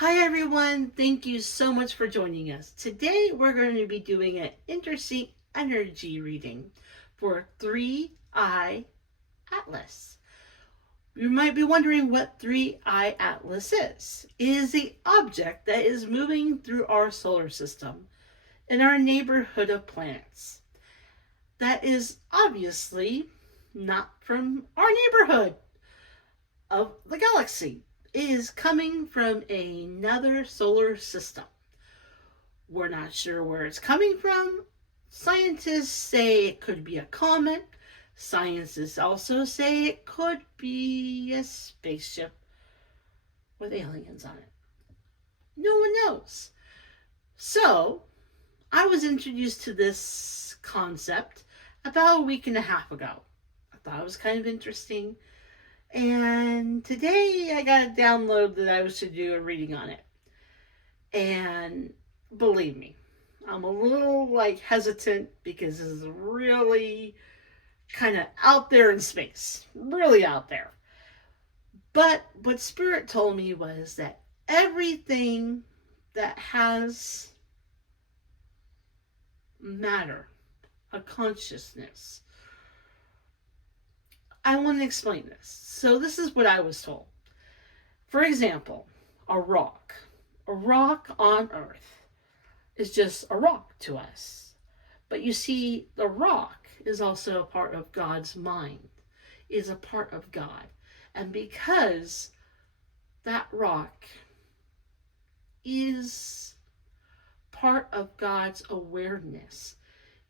Hi everyone, thank you so much for joining us. Today we're going to be doing an intersync energy reading for 3-eye atlas. You might be wondering what 3-eye atlas is. It is the object that is moving through our solar system in our neighborhood of planets. That is obviously not from our neighborhood of the galaxy. Is coming from another solar system. We're not sure where it's coming from. Scientists say it could be a comet. Scientists also say it could be a spaceship with aliens on it. No one knows. So, I was introduced to this concept about a week and a half ago. I thought it was kind of interesting. And today I got a download that I should do a reading on it. And believe me, I'm a little hesitant because this is really kind of out there in space. Really out there. But what Spirit told me was that everything that has matter, a consciousness, I want to explain this. So this is what I was told. For example, a rock. A rock on Earth is just a rock to us. But you see, the rock is also a part of God's mind, is a part of God. And because that rock is part of God's awareness,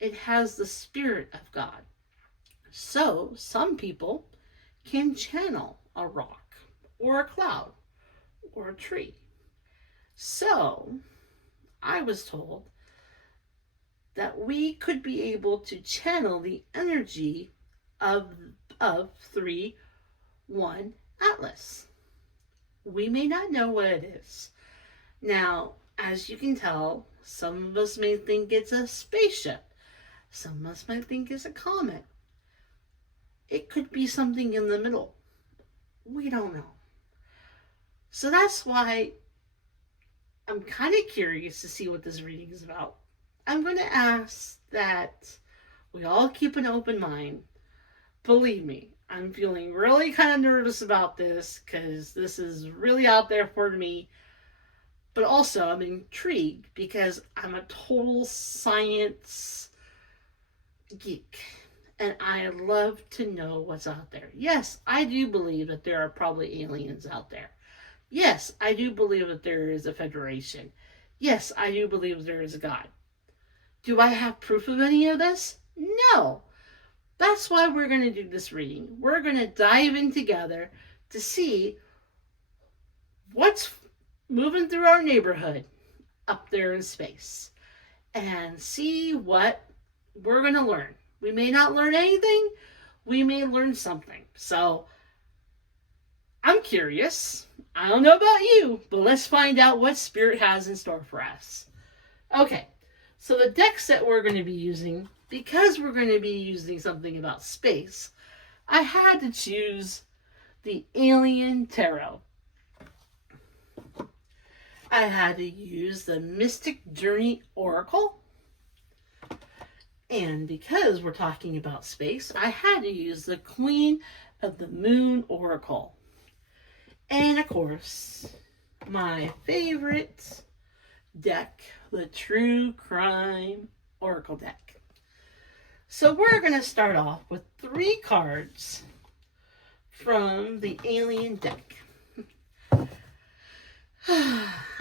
it has the Spirit of God. So, some people can channel a rock, or a cloud, or a tree. So, I was told that we could be able to channel the energy of 3-1 Atlas. We may not know what it is. Now, as you can tell, some of us may think it's a spaceship. Some of us might think it's a comet. It could be something in the middle. We don't know. So that's why I'm kind of curious to see what this reading is about. I'm going to ask that we all keep an open mind. Believe me, I'm feeling really kind of nervous about this because this is really out there for me. But also, I'm intrigued because I'm a total science geek. And I love to know what's out there. Yes, I do believe that there are probably aliens out there. Yes, I do believe that there is a federation. Yes, I do believe there is a God. Do I have proof of any of this? No. That's why we're going to do this reading. We're going to dive in together to see what's moving through our neighborhood up there in space and see what we're going to learn. We may not learn anything. We may learn something. So, I'm curious. I don't know about you, but let's find out what Spirit has in store for us. Okay, so the decks that we're going to be using, because we're going to be using something about space, I had to choose the Alien Tarot. I had to use the Mystic Journey Oracle. And because we're talking about space, I had to use the Queen of the Moon Oracle. And of course, my favorite deck, the True Crime Oracle deck. So we're going to start off with 3 cards from the Alien deck.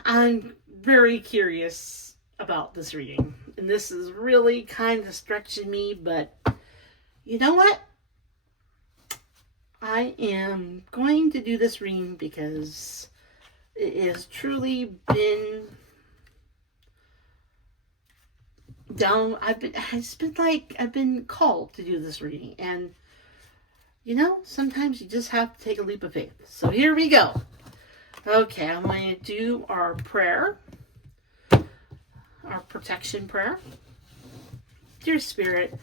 I'm very curious about this reading. And this is really kind of stretching me, but you know what? I am going to do this reading because it has truly been down. I've been called to do this reading, and sometimes you just have to take a leap of faith. So here we go. Okay, I'm going to do our prayer, our protection prayer. Dear Spirit,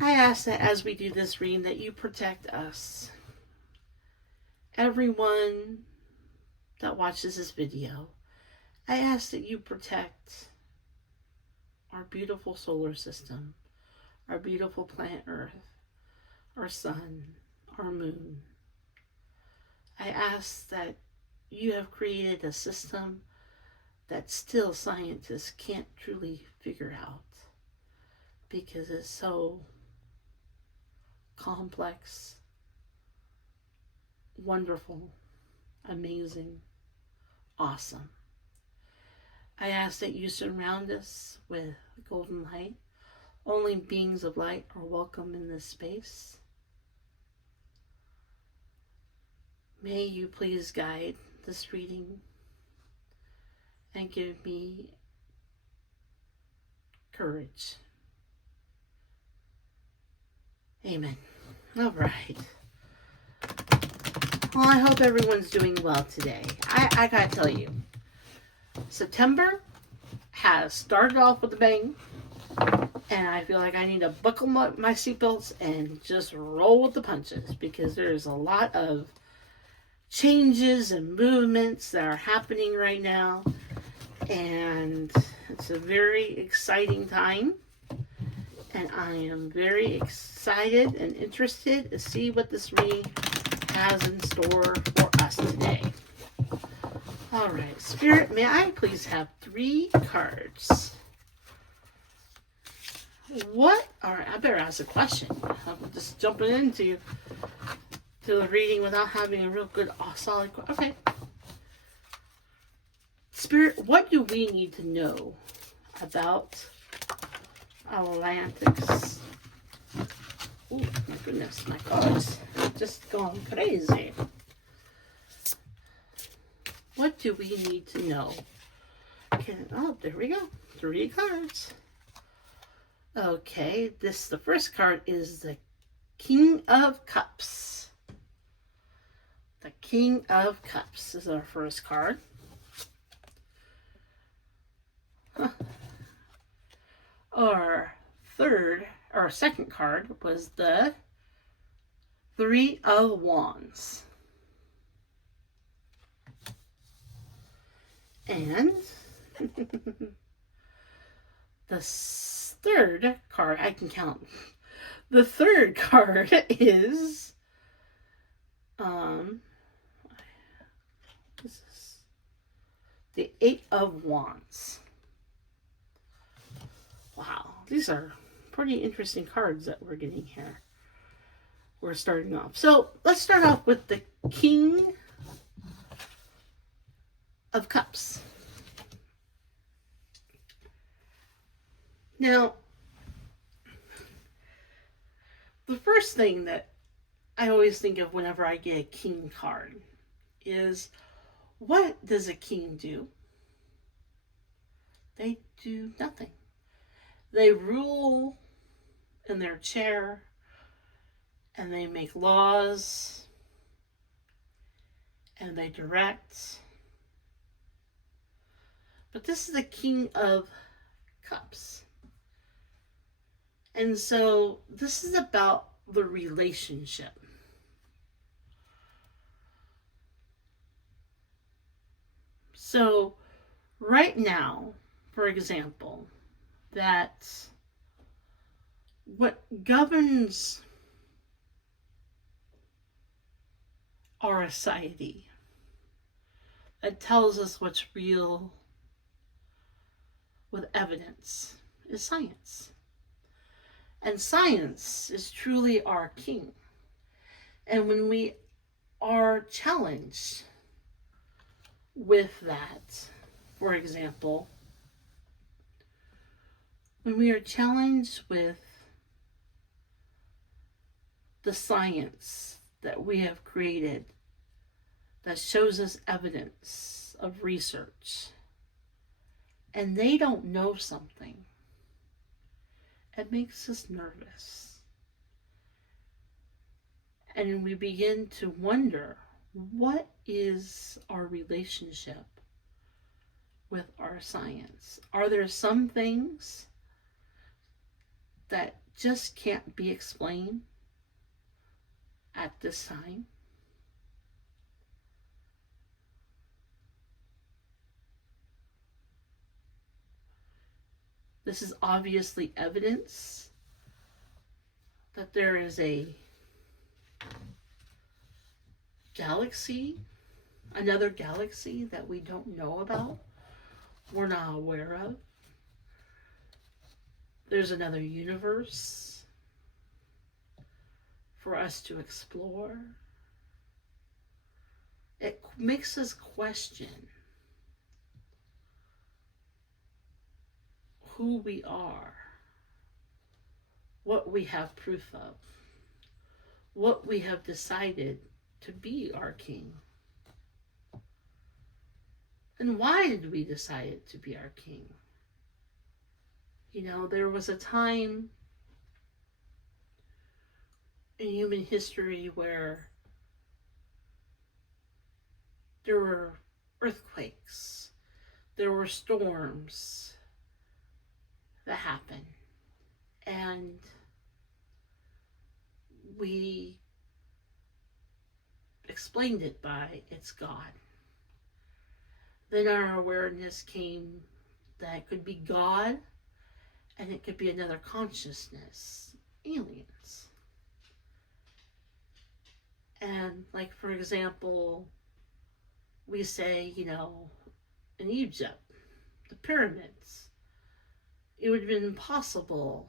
I ask that as we do this reading that you protect us, everyone that watches this video, I ask that you protect our beautiful solar system, our beautiful planet Earth, our sun, our moon. I ask that you have created a system that still scientists can't truly figure out because it's so complex, wonderful, amazing, awesome. I ask that you surround us with golden light. Only beings of light are welcome in this space. May you please guide this reading and give me courage. Amen. All right. Well, I hope everyone's doing well today. I gotta tell you, September has started off with a bang, and I feel like I need to buckle my seatbelts and just roll with the punches because there's a lot of changes and movements that are happening right now, and it's a very exciting time, and I am very excited and interested to see what this reading has in store for us today. All right, Spirit, may I please have 3 cards? All right, I better ask a question. I'm just jumping into the reading without having a real good, solid. Okay. Spirit, what do we need to know about Atlantis? Oh my goodness, my cards are just going crazy. What do we need to know? Okay, oh, there we go. 3 cards. Okay, the first card is the King of Cups. The King of Cups is our first card. Our second card was the 3 of Wands. And the third card, I can count. The third card is this is the 8 of Wands. Wow, these are pretty interesting cards that we're getting here. We're starting off. So let's start off with the King of Cups. Now, the first thing that I always think of whenever I get a king card is, what does a king do? They do nothing. They rule in their chair and they make laws and they direct. But this is the King of Cups. And so this is about the relationship. So right now, for example, that what governs our society, that tells us what's real with evidence, is science. And science is truly our king. And when we are challenged with that, for example, when we are challenged with the science that we have created that shows us evidence of research, and they don't know something, it makes us nervous. And we begin to wonder, what is our relationship with our science? Are there some things that just can't be explained at this time? This is obviously evidence that there is a galaxy, another galaxy that we don't know about, we're not aware of. There's another universe for us to explore. It makes us question who we are, what we have proof of, what we have decided to be our king. And why did we decide it to be our king? You know, there was a time in human history where there were earthquakes, there were storms that happened, and we explained it by it's God. Then our awareness came that it could be God and it could be another consciousness, aliens. And like, for example, we say, you know, in Egypt, the pyramids, it would have been impossible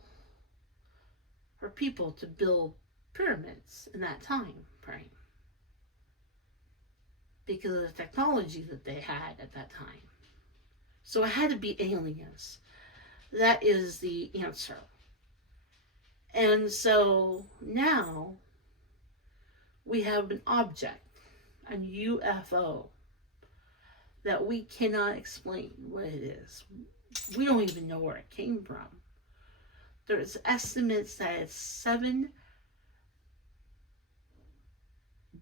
for people to build pyramids in that time frame because of the technology that they had at that time. So it had to be aliens. That is the answer. And so now we have an object, a UFO, that we cannot explain what it is. We don't even know where it came from. There's estimates that it's 7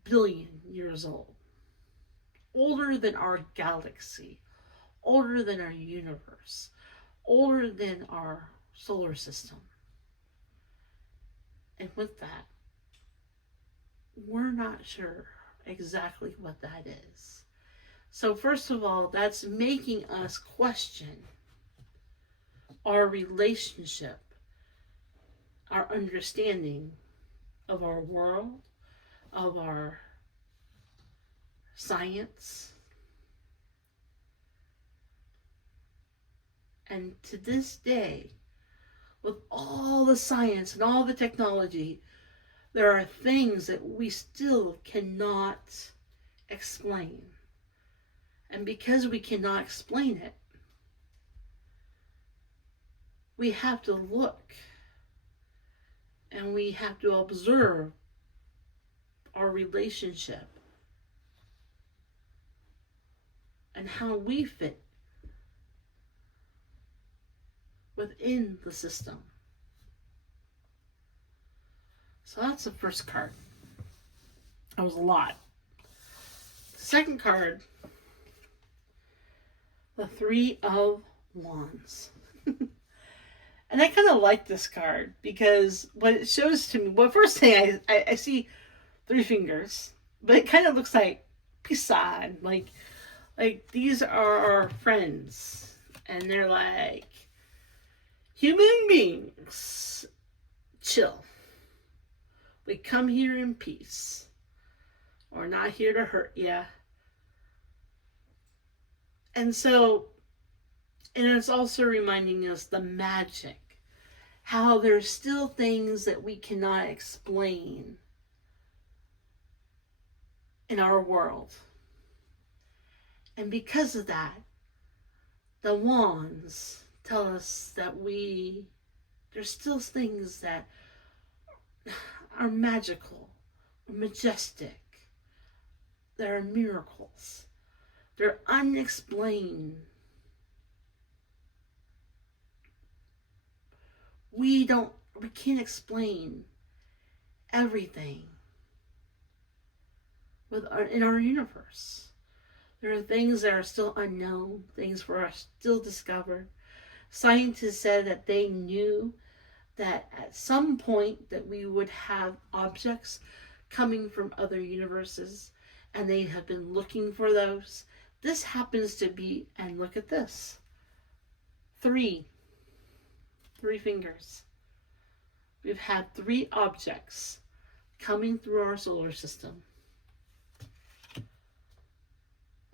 billion years old. Older than our galaxy, older than our universe, older than our solar system. And with that, we're not sure exactly what that is. So first of all, that's making us question our relationship, our understanding of our world, of our science. And to this day, with all the science and all the technology, there are things that we still cannot explain. And because we cannot explain it, we have to look and we have to observe our relationship and how we fit within the system. So that's the first card. That was a lot. The second card, the Three of Wands. And I kind of like this card because what it shows to me, well, first thing I see 3 fingers, but it kind of looks like peace sign, like these are our friends, and they're like, human beings, chill. We come here in peace. We're not here to hurt ya. And so, and it's also reminding us the magic, how there's still things that we cannot explain in our world. And because of that, the wands tell us that there's still things that are magical, majestic. There are miracles. They're unexplained. We can't explain everything in our universe. There are things that are still unknown, things that are still discovered. Scientists said that they knew that at some point that we would have objects coming from other universes, and they have been looking for those. This happens to be, and look at this, 3. 3 fingers. We've had 3 objects coming through our solar system.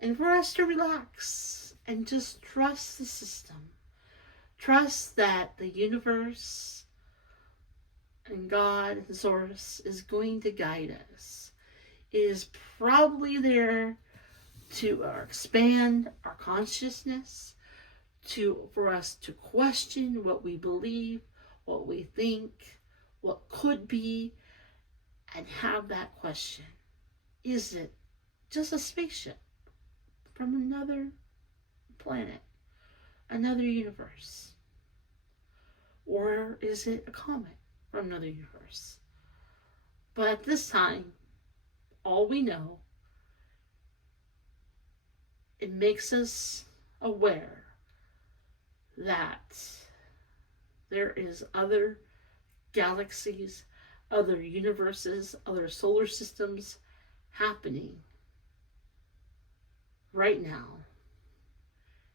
And for us to relax and just trust the system. Trust that the universe and God and Source is going to guide us. It is probably there to expand our consciousness, for us to question what we believe, what we think, what could be, and have that question. Is it just a spaceship from another planet, another universe? Or is it a comet from another universe? But at this time, all we know, it makes us aware that there is other galaxies, other universes, other solar systems happening right now.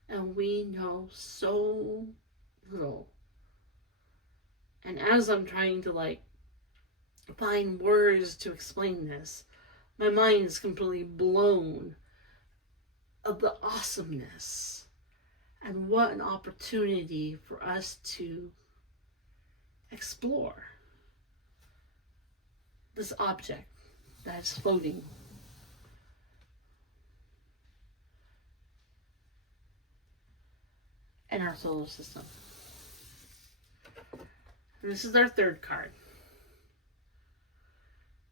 And we know so little. And as I'm trying to find words to explain this, my mind is completely blown of the awesomeness and what an opportunity for us to explore this object that is floating in our solar system. And this is our 3rd card,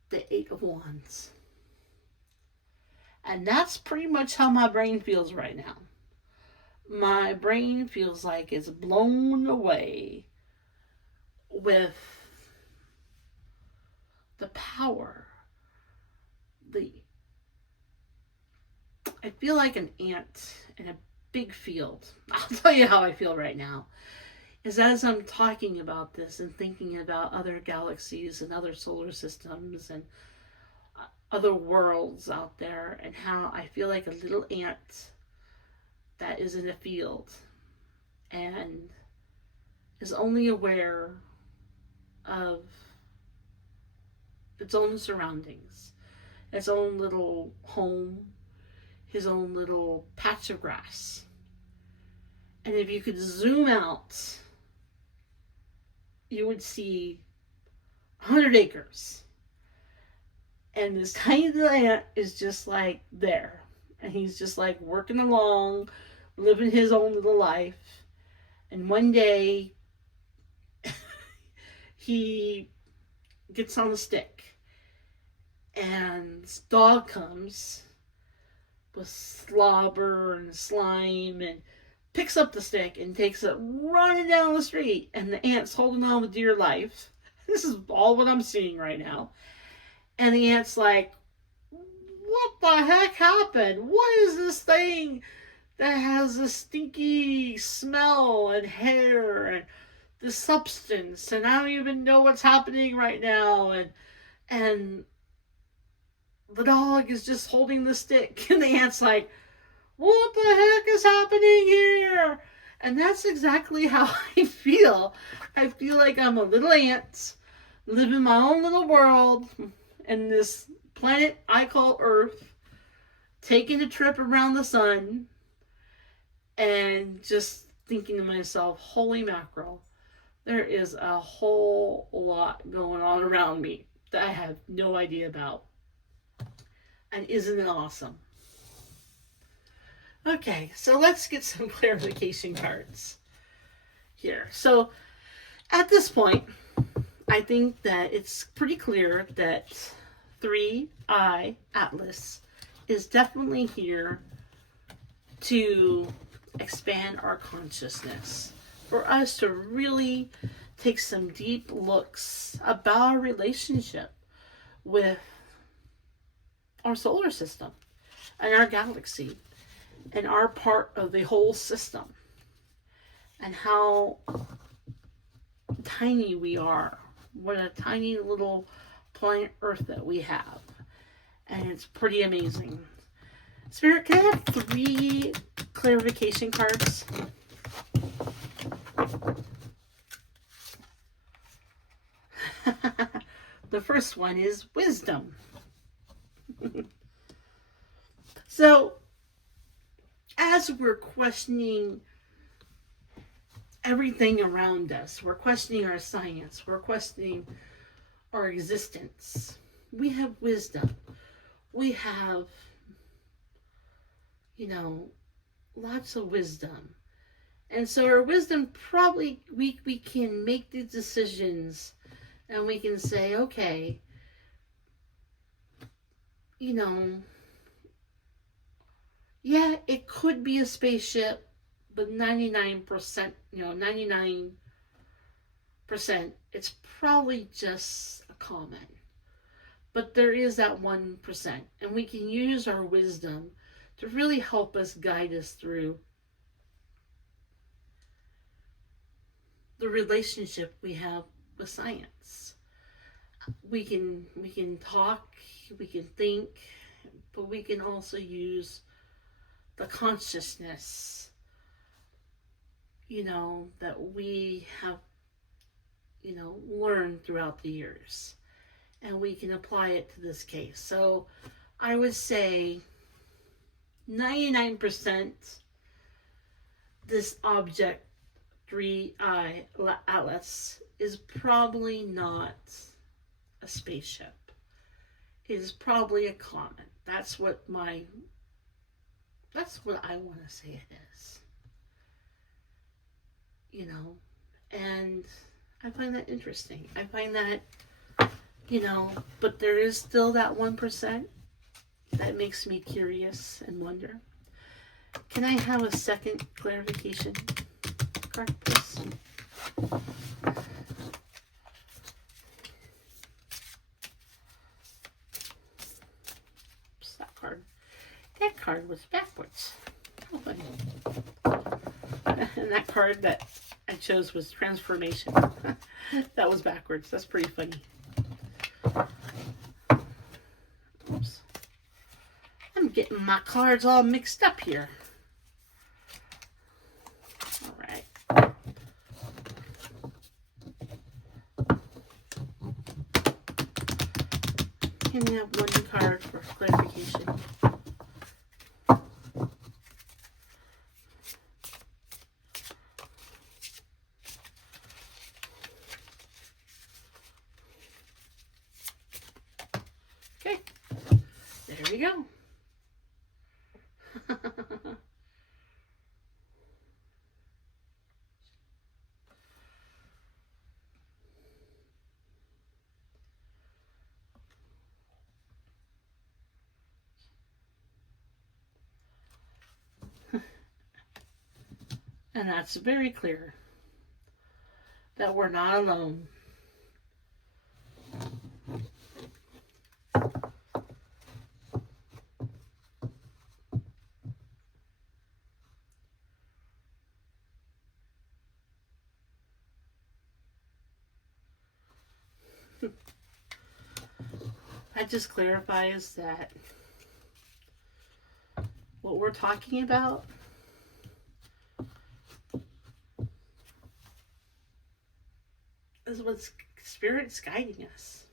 the 8 of Wands. And that's pretty much how my brain feels right now. My brain feels like it's blown away with the power. I feel like an ant in a big field. I'll tell you how I feel right now. Is as I'm talking about this and thinking about other galaxies and other solar systems and other worlds out there, and how I feel like a little ant that is in a field and is only aware of its own surroundings, its own little home, his own little patch of grass. And if you could zoom out, you would see 100 acres. And this tiny little ant is just there. And he's just working along, living his own little life. And one day, he gets on the stick. And his dog comes with slobber and slime and picks up the stick and takes it running down the street. And the ant's holding on with dear life. This is all what I'm seeing right now. And the ant's like, what the heck happened? What is this thing that has this stinky smell and hair and the substance? And I don't even know what's happening right now. And the dog is just holding the stick. And the ant's like, what the heck is happening here? And that's exactly how I feel. I feel like I'm a little ant living my own little world in this planet I call Earth, taking a trip around the sun, and just thinking to myself, holy mackerel, there is a whole lot going on around me that I have no idea about. And isn't it awesome? Okay, so let's get some clarification cards here. So at this point, I think that it's pretty clear that 3i Atlas is definitely here to expand our consciousness, for us to really take some deep looks about our relationship with our solar system and our galaxy and our part of the whole system, and how tiny we are. What a tiny little planet Earth that we have. And it's pretty amazing. Spirit, can I have 3 clarification cards? the first one is wisdom. So, as we're questioning everything around us, we're questioning our science, we're questioning our existence, we have wisdom. We have, lots of wisdom. And so our wisdom probably, we can make the decisions and we can say, okay, yeah, it could be a spaceship, but 99%, 99%, it's probably just a comet. But there is that 1%, and we can use our wisdom to really help us guide us through the relationship we have with science. We can talk, we can think, but we can also use the consciousness, that we have, learned throughout the years. And we can apply it to this case. So I would say 99% this object 3I Atlas is probably not a spaceship. It is probably a comet. That's what I want to say it is. And I find that interesting. I find that, but there is still that 1% that makes me curious and wonder. Can I have a second clarification card, please? Oops, that card. That card was backwards. How funny. And that card that I chose was transformation. That was backwards. That's pretty funny. Oops. I'm getting my cards all mixed up here. All right. Can I have one card for clarification? Okay, there we go. And that's very clear that we're not alone. That just clarifies that what we're talking about is what Spirit's guiding us.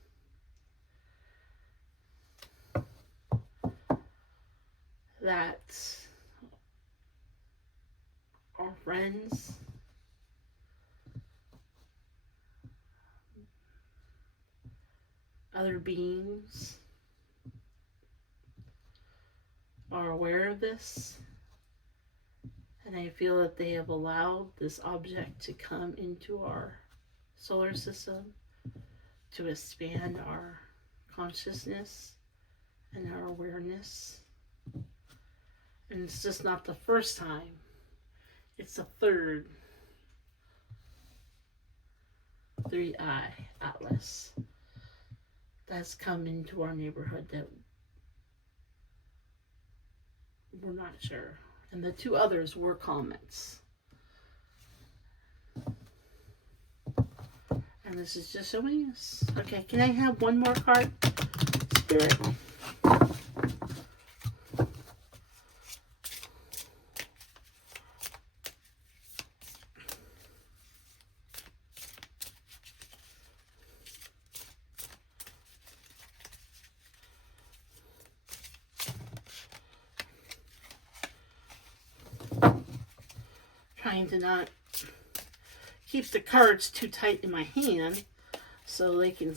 That our friends, other beings are aware of this, and I feel that they have allowed this object to come into our solar system to expand our consciousness and our awareness. And it's just not the first time, it's the third 3I Atlas that's come into our neighborhood that we're not sure. And the two others were comets. And this is just showing us. Okay, can I have one more card, Spirit? trying to not keep the cards too tight in my hand so they can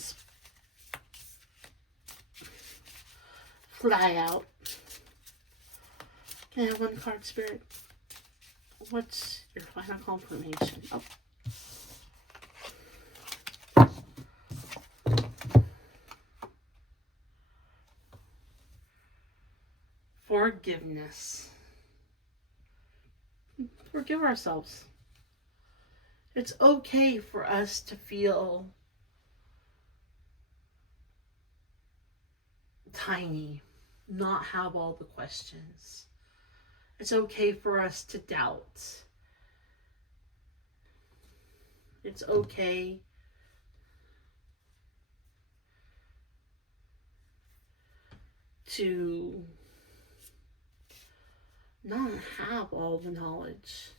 fly out. Can I have one card, Spirit? What's your final confirmation? Oh. Forgiveness. Forgive ourselves. It's okay for us to feel tiny, not have all the questions. It's okay for us to doubt. It's okay to not have all the knowledge.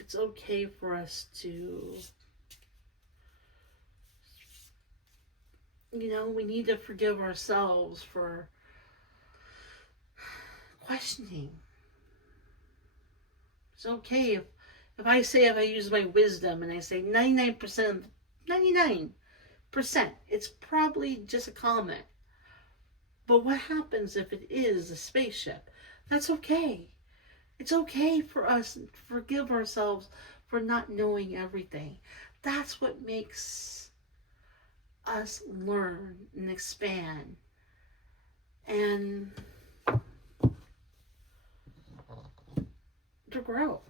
It's okay for us to, we need to forgive ourselves for questioning. It's okay if I use my wisdom and I say 99%, it's probably just a comet. But what happens if it is a spaceship? That's okay. It's okay for us to forgive ourselves for not knowing everything. That's what makes us learn and expand and to grow.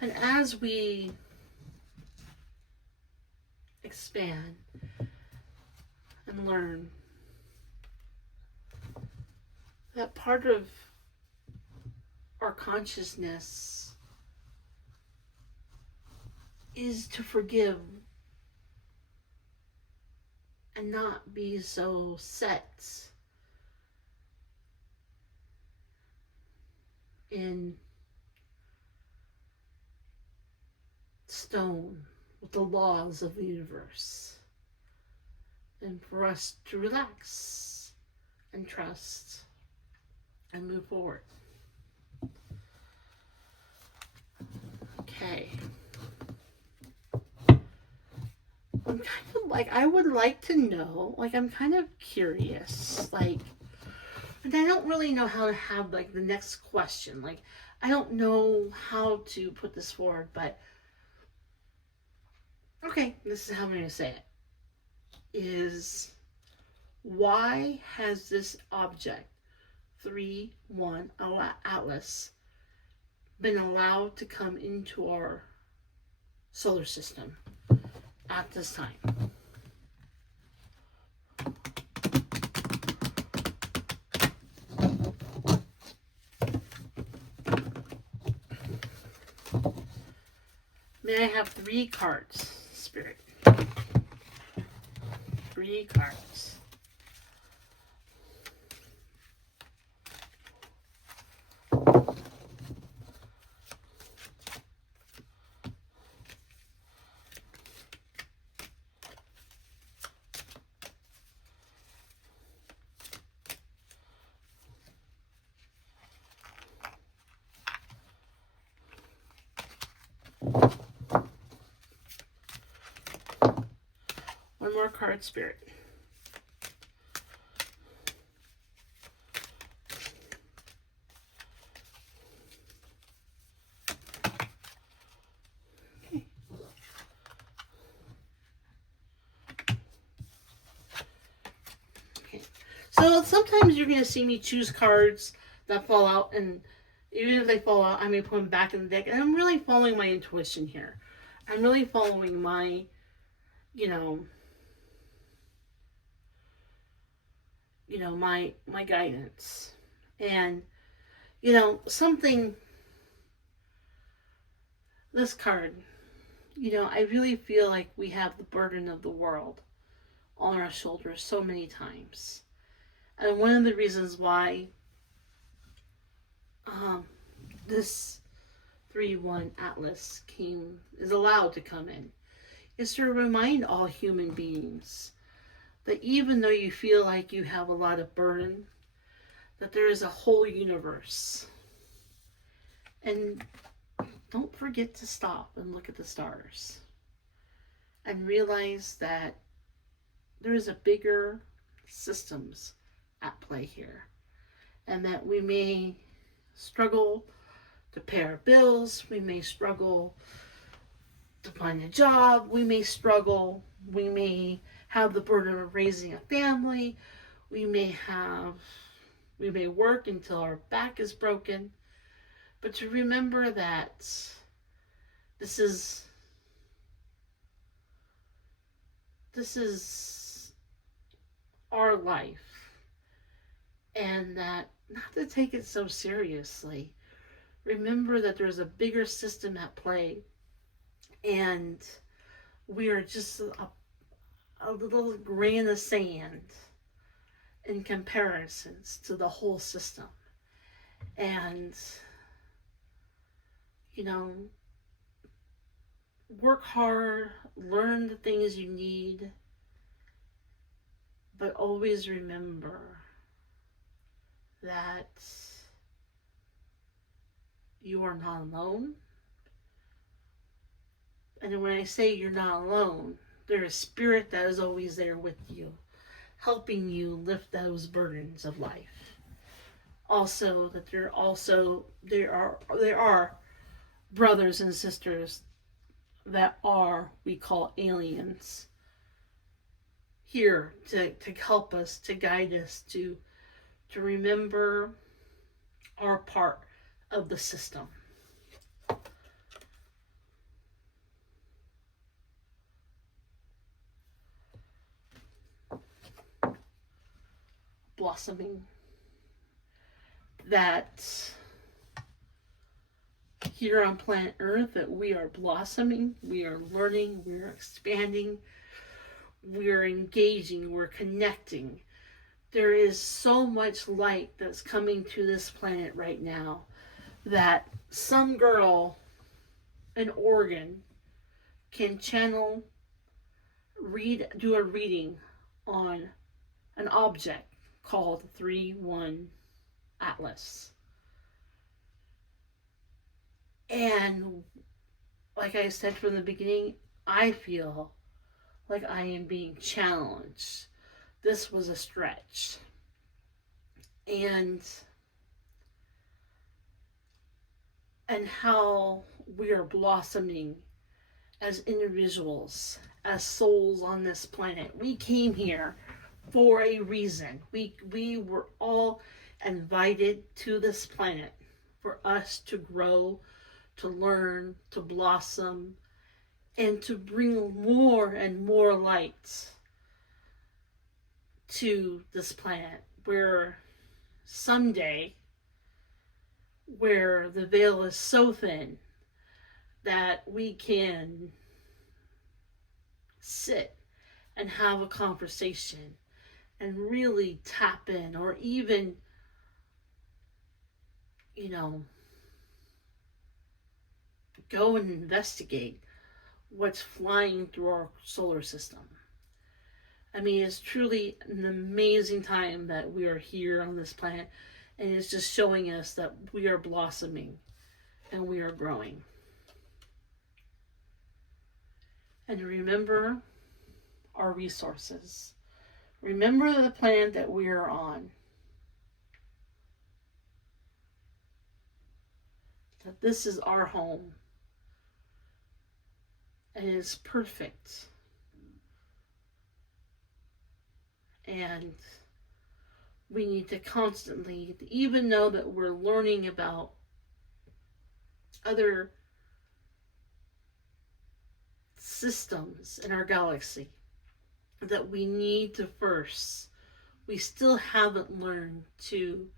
And as we expand and learn, that part of our consciousness is to forgive and not be so set in stone with the laws of the universe, and for us to relax and trust and move forward. Okay. I'm kind of I would like to know, I'm kind of curious, and I don't really know how to have, the next question. I don't know how to put this forward, but okay, this is how I'm going to say it. Is why has this object, 3-1 Atlas, been allowed to come into our solar system at this time? May I have 3 cards, Spirit? 3 cards. One more card, Spirit. Okay. So sometimes you're going to see me choose cards that fall out, and even if they fall out, I may put them back in the deck. And I'm really following my intuition here. I'm really following my, my guidance. And, something, this card, I really feel like we have the burden of the world on our shoulders so many times. And one of the reasons why this 3-1 Atlas is allowed to come in is to remind all human beings that even though you feel like you have a lot of burden, that there is a whole universe. And don't forget to stop and look at the stars and realize that there is a bigger systems at play here, and that we may struggle to pay our bills, we may struggle to find a job, we may struggle, we may have the burden of raising a family, we may work until our back is broken, but to remember that this is our life, and that not to take it so seriously. Remember that there's a bigger system at play, and we are just a little grain of sand in comparisons to the whole system. And, you know, work hard, learn the things you need, but always remember that you are not alone. And when I say you're not alone, there's a spirit that is always there with you, helping you lift those burdens of life. Also, that there are brothers and sisters that we call aliens, here to help us, to guide us, to remember our part of the system. Blossoming. That here on planet Earth, that we are blossoming, we are learning, we are expanding, we are engaging, we're connecting. There is so much light that's coming to this planet right now that some girl in Oregon can do a reading on an object called 3-1 Atlas. And like I said from the beginning, I feel like I am being challenged. This was a stretch. And how we are blossoming as individuals, as souls on this planet. We came here for a reason. We were all invited to this planet for us to grow, to learn, to blossom, and to bring more and more light to this planet, where someday, where the veil is so thin that we can sit and have a conversation and really tap in, or even, go and investigate what's flying through our solar system. I mean, it's truly an amazing time that we are here on this planet, and it's just showing us that we are blossoming and we are growing. And remember our resources. Remember the planet that we are on. That this is our home. And it is perfect. And we need to constantly, even though that we're learning about other systems in our galaxy, that we need to first, we still haven't learned to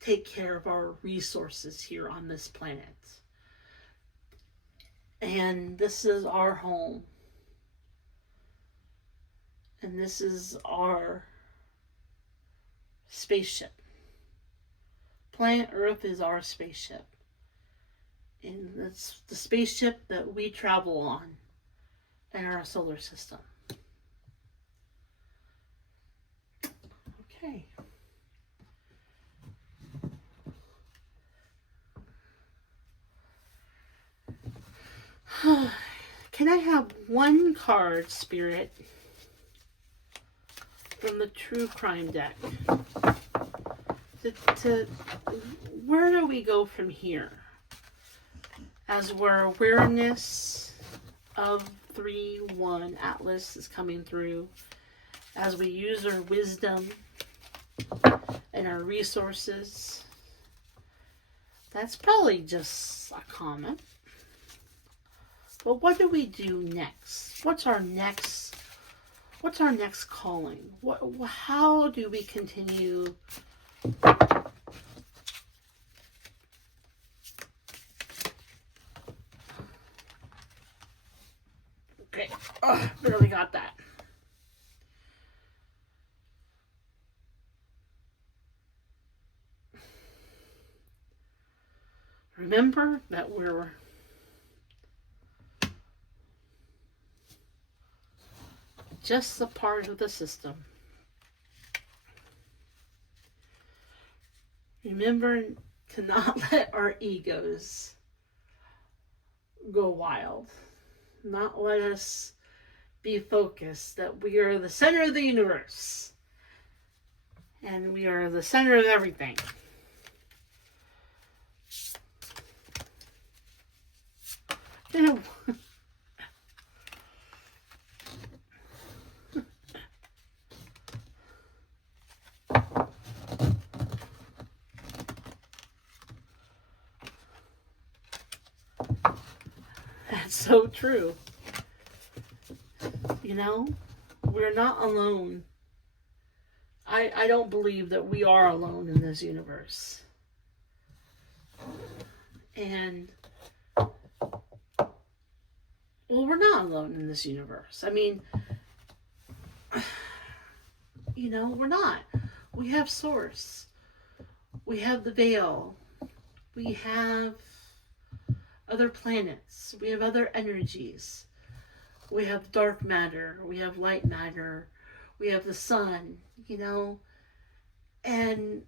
take care of our resources here on this planet. And this is our home. And this is our spaceship. Planet Earth is our spaceship. And it's the spaceship that we travel on in our solar system. Okay. Can I have one card, Spirit, from the True Crime deck? To where do we go from here? As our awareness of 3-1 Atlas is coming through, as we use our wisdom and our resources, that's probably just a comet. But what do we do next? What's our next calling? How do we continue Okay. Oh, barely got that. Remember that we're just a part of the system. Remember to not let our egos go wild. Not let us be focused that we are the center of the universe. And we are the center of everything. That's so true. You know, we're not alone. I don't believe that we are alone in this universe. And, well, we're not alone in this universe. I mean, you know, we're not. We have Source. We have the Veil. We have other planets. We have other energies. We have dark matter. We have light matter. We have the sun, you know. And,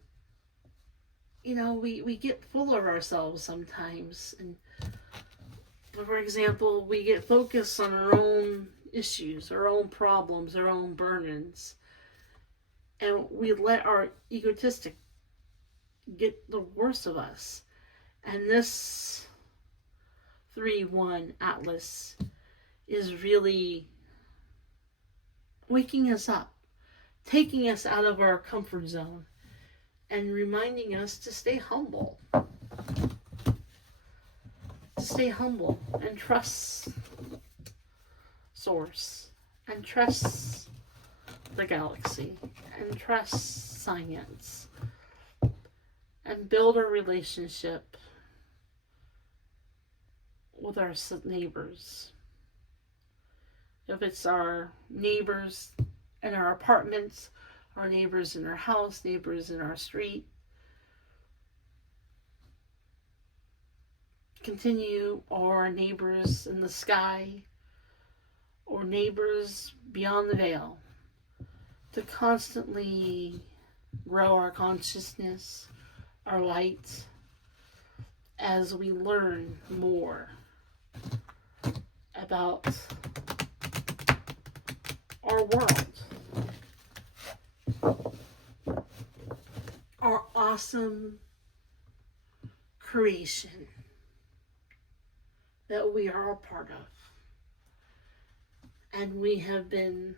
you know, we get full of ourselves sometimes. And, for example, we get focused on our own issues, our own problems, our own burdens. And we let our egotistic get the worst of us. And this 3-1 Atlas is really waking us up, taking us out of our comfort zone, and reminding us to stay humble. To stay humble and trust Source, and trust the galaxy, and trust science, and build a relationship with our neighbors. If it's our neighbors in our apartments, our neighbors in our house, neighbors in our street, continue, or neighbors in the sky, or neighbors beyond the veil, to constantly grow our consciousness, our light, as we learn more about our world, our awesome creation that we are a part of. And we have been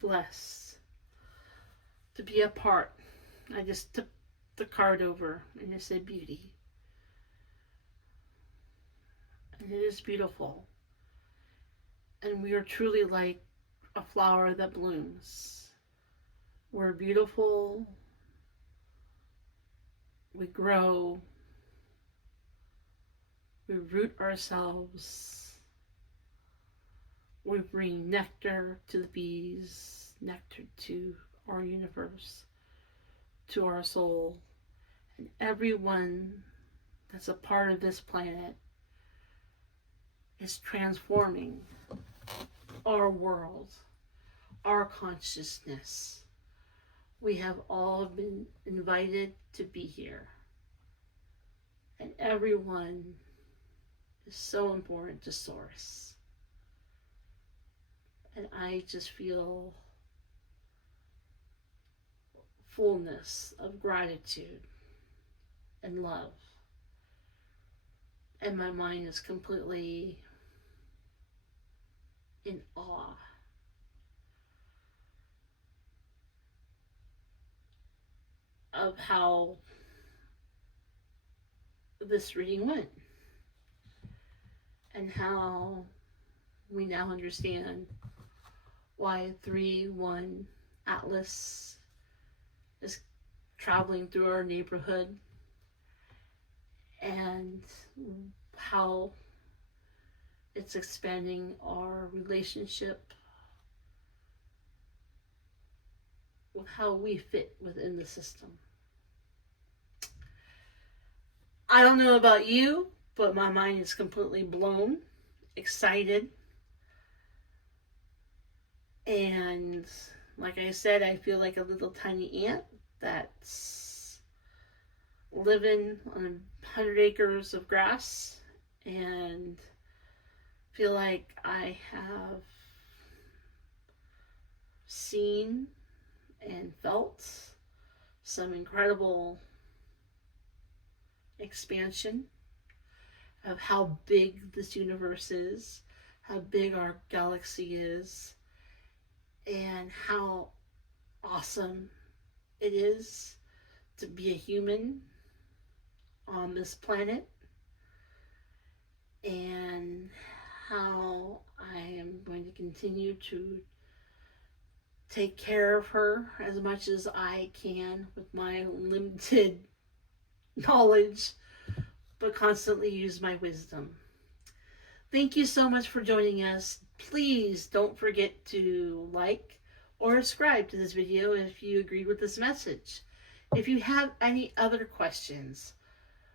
blessed to be a part. I just took the card over and it said beauty. And it is beautiful. And we are truly like a flower that blooms. We're beautiful. We grow. We root ourselves. We bring nectar to the bees, nectar to our universe, to our soul. And everyone that's a part of this planet is transforming our world, our consciousness. We have all been invited to be here. And everyone is so important to Source. And I just feel fullness of gratitude and love. And my mind is completely in awe of how this reading went and how we now understand why 3-1 Atlas is traveling through our neighborhood and how it's expanding our relationship with how we fit within the system. I don't know about you, but my mind is completely blown, excited, and like I said, I feel like a little tiny ant that's living on 100 acres of grass, and feel like I have seen and felt some incredible expansion of how big this universe is, how big our galaxy is, and how awesome it is to be a human on this planet, and how I am going to continue to take care of her as much as I can with my limited knowledge, but constantly use my wisdom. Thank you so much for joining us. Please don't forget to like or subscribe to this video if you agreed with this message. If you have any other questions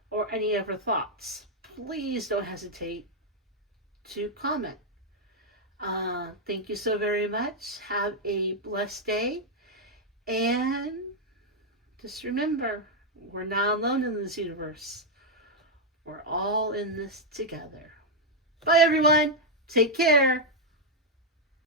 or any other thoughts, please don't hesitate to comment. Thank you so very much. Have a blessed day. And just remember, we're not alone in this universe. We're all in this together. Bye, everyone. Take care.